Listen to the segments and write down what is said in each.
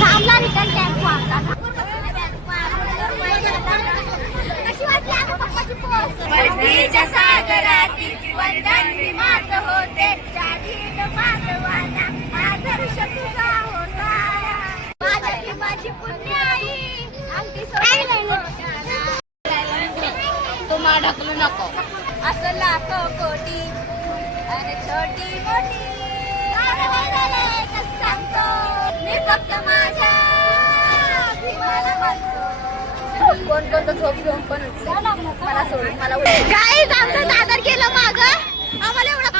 थांबला return tempo आमचा कशी तुम्हाला ढकलू नको. असं लाखो कोटी आणि छोटी मोठी. सांगतो मी फक्त माझ्या कोण कोण तर झोप घेऊन पण मला सोडून मला काय आमचं दादर गेलं माग. आम्हाला एवढं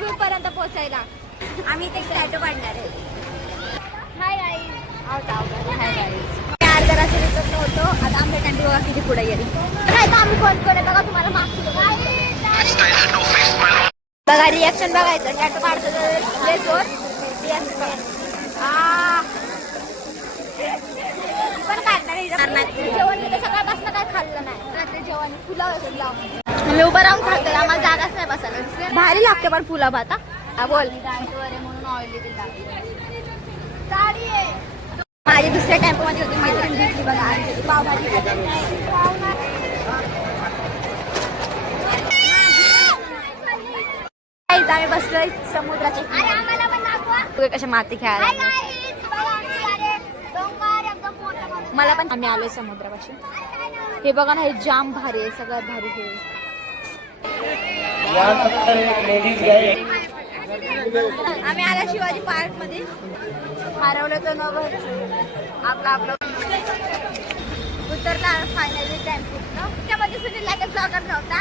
चैतन्य पर्यंत पोहोचायला. आम्ही इथे स्टॅटो काढणार आहे. हाय आई हाय रिटर्न होतो. आता आमच्या टँटी बघा किती पुढे गेली. काय तर आम्ही फोन करे बघा तुम्हाला बघा रिॲक्शन बघायचं. टॅटो काढतो जोर. रिॲक्शन पण काढणार आहे. जेवण सकाळपासून काय खाल्लं नाही. रात्री जेवण. फुलं लावून. उभं राहून खातोय. आम्हाला नाही भारी लागते पण फुला भात हा। बोल माझी दुसऱ्या टेंपो मध्ये होती मैत्रीण भेटली बघा आणि पावभाजी Guys, आम्ही बसलोय समुद्राच्या कशा माती खेळायला मला पण आम्ही आलोय समुद्रापाशी. हे बघा ना हे जाम भारी आहे सगळ्यात भारी हे. आम्ही आला शिवाजी पार्कमध्ये. हरवलं तर न घर आपला आपलं. फायनली टेम्पो त्यामध्ये सुद्धा लागेल ब्लॉगर नव्हता.